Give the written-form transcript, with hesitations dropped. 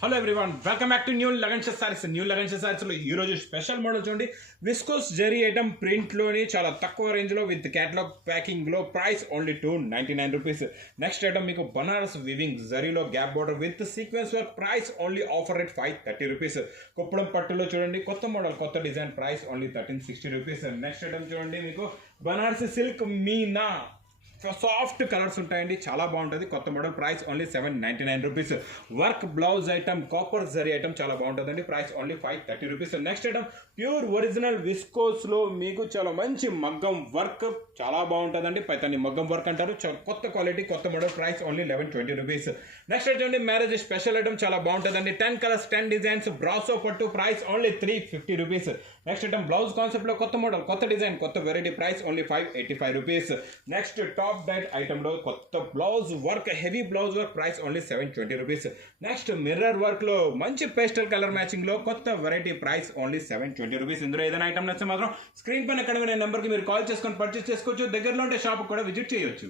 Hello everyone, welcome back to new లగన్షియస్ sarees. New లగన్షియస్ సారీస్లో ఈరోజు స్పెషల్ మోడల్ చూడండి. విస్కోస్ జరీ ఐటమ్ ప్రింట్లోని చాలా తక్కువ రేంజ్లో విత్ క్యాటలాగ్ ప్యాకింగ్లో ప్రైస్ ఓన్లీ ₹299. నెక్స్ట్ ఐటమ్ మీకు బనారస్ వివింగ్ జరీలో gap border with sequence work, price only offer rate ₹530. కొప్పడం పట్టులో చూడండి, కొత్త మోడల్ కొత్త design, price only ₹1360. Next item చూడండి, మీకు బనారస్ సిల్క్ మీనా సాఫ్ట్ కలర్స్ ఉంటాయండి, చాలా బాగుంటుంది. కొత్త model, price only ₹799. Work blouse item copper zari item చాలా బాగుంటుందండి, price only ₹530. Next item pure original విస్కోస్లో మీకు చాలా మంచి మగ్గం వర్క్ చాలా బాగుంటుందండి. పైతాని మగ్గం వర్క్ అంటారు, కొత్త క్వాలిటీ కొత్త model, price only ₹1120. Next item marriage special item చాలా బాగుంటుందండి. 10 కలర్స్ 10 డిజైన్స్ బ్రాసో పట్టు, price only ₹350. Next item blouse కాన్సెప్ట్లో కొత్త మోడల్ కొత్త డిజైన్ కొత్త variety, price only ₹585. Next top డైట్ ఐటమ్లో కొత్త blouse work heavy blouse work, price only ₹720. Next mirror వర్క్లో మంచి పేస్టల్ కలర్ మ్యాచింగ్లో కొత్త వెరైటీ, ప్రైస్ ఓన్లీ ₹720. ఇందులో ఏదైనా ఐటమ్ నచ్చితే మాత్రం స్క్రీన్ పైన కనిపించే నెంబర్కి మీరు కాల్ చేసుకొని పర్చేస్ చేసుకోవచ్చు. దగ్గరలో ఉంటే షాప్ కూడా విజిట్ చేయొచ్చు.